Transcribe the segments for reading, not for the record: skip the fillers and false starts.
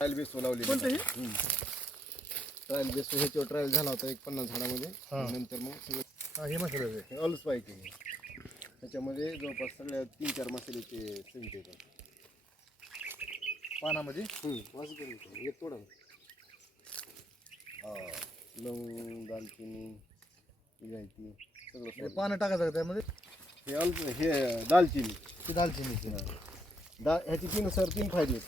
Trial base लावली trial base ह्याच्यावर trial झाला होता 50 झाडामध्ये. नंतर मग सगळं हे मसाले ऑलच पाहिजे त्याच्यामध्ये जवळपास सगळ्या 3-4 मसाल्याचे सेंट येतात पानामध्ये. वास करून एक तोडा लवंग दालचिनी इलायची सगळं पानं टाकायचं का त्यामध्ये. हे दालचिनी ती दालचिनी ह्याची 3 फायदे आहेत.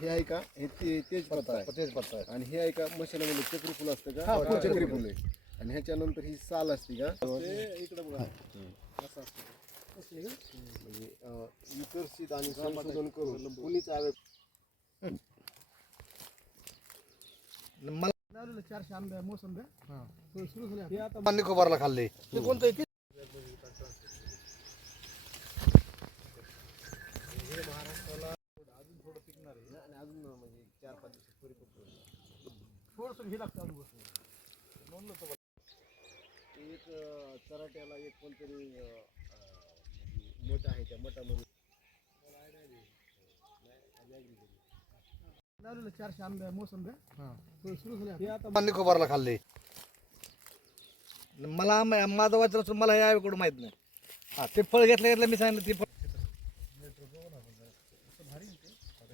हे आहे का हे तेजपत्ता आहे तेजपत्ता आहे. आणि हे आहे का मशालामध्ये चक्री फुल असतं का चक्री फुल आहे. आणि ह्याच्यानंतर ही साल असते का इकडे बघा असं असतं म्हणजे विकसित आणि संशोधन करून कुणीच मला 400 आंबे मोसंबी सुरू झाले. हे आता निकोबारला खाल्ले. ते कोणतं आहे? महाराष्ट्राला अजून थोडं पिकणार आहे आणि अजून म्हणजे 4-5 दिवसात परिपक्व थोडंसं हे लागतं अजून एक चराट्याला एक कोणतरी मठ आहे त्या मठामध्ये 400 आंबे मोसंबी सुरू झाले. हे आता निकोबारला खाल्ले. मला माझं वाचन असून मला हे आईकडून माहित नाही. ते फळ घेतलं मी सांगितलं. ते फळ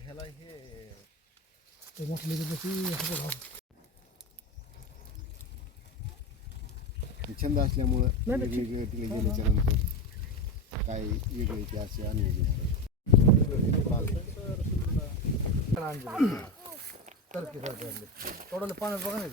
ह्याला हे छंद असल्यामुळं वेगवेगळे तिकडे गेल्याच्या नंतर काय वेगळे ते असे आणलेले थोडं पाण्यात बघा नाही.